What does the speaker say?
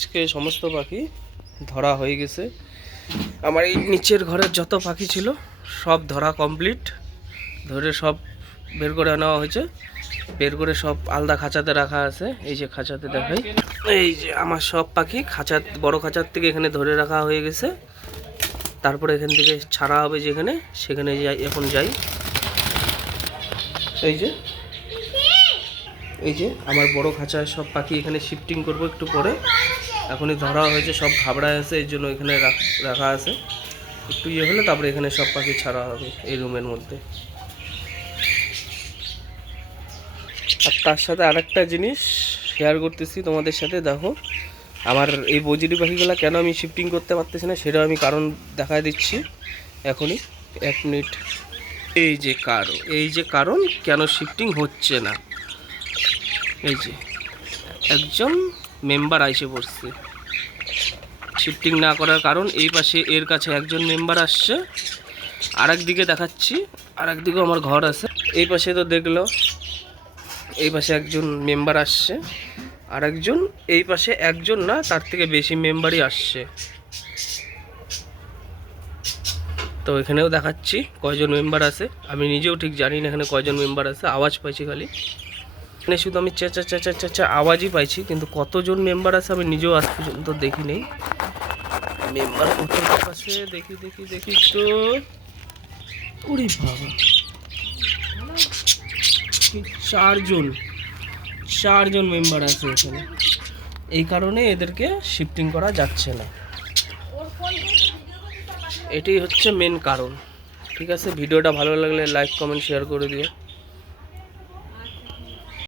আজকে সমস্ত পাখি ধরা হয়ে গেছে। আমার এই নিচের ঘরের যত পাখি ছিল সব ধরা কমপ্লিট। ধরে সব বের করে নেওয়া হয়েছে, বের করে সব আলাদা খাঁচাতে রাখা আছে। এই যে খাঁচাতে দেখাই, এই যে আমার সব পাখি খাঁচা, বড় খাঁচার থেকে এখানে ধরে রাখা হয়ে গেছে। তারপরে এখান থেকে ছাড়া হবে যেখানে, সেখানে যাই, এখন যাই। এই যে আমার বড় খাঁচায় সব পাখি এখানে শিফটিং করব একটু পরে। এখনই ধরা হয়েছে, সব ঘাবড়ায় আছে, এই জন্য এখানে রাখা আছে। একটু ইয়ে হলে তারপরে এখানে সব পাখি ছাড়া হবে এই রুমের মধ্যে। আর তার সাথে আরেকটা জিনিস শেয়ার করতেছি তোমাদের সাথে। দেখো আমার এই বজিরি পাখিগুলো কেন আমি শিফটিং করতে পারতেছি না, সেটা আমি কারণ দেখায় দিচ্ছি এখনই, 1 মিনিট। এই যে কারণ কেন শিফটিং হচ্ছে না। এই যে একজন মেম্বার আইসে পড়ছে, শিফটিং না করার কারণ এই পাশে এর কাছে একজন মেম্বার আসছে, আরেক দিকে দেখাচ্ছি, আরেক দিকেও আমার ঘর আছে। এই পাশে তো দেখলো, এই পাশে একজন মেম্বার আসছে, আর একজন এই পাশে একজন না তার থেকে বেশি মেম্বারই আসছে। তো এখানেও দেখাচ্ছি কয়জন মেম্বার আছে, আমি নিজেও ঠিক জানি না এখানে কয়জন মেম্বার আছে। আওয়াজ পাইছি খালি, এখানে শুধু আমি চেঁচা চেঁচা চেঁচা আওয়াজই পাইছি, কিন্তু কতজন মেম্বার আছে আমি নিজেও আজ পর্যন্ত দেখি নেই। মেম্বার কত আছে দেখি দেখি দেখি তো, ওরে বাবা, 4জন মেম্বার আছে এখানে। এই কারণে এদেরকে শিফটিং করা যাচ্ছে না, এটাই হচ্ছে মেন কারণ। ঠিক আছে, ভিডিওটা ভালো লাগলে লাইক কমেন্ট শেয়ার করে দিও।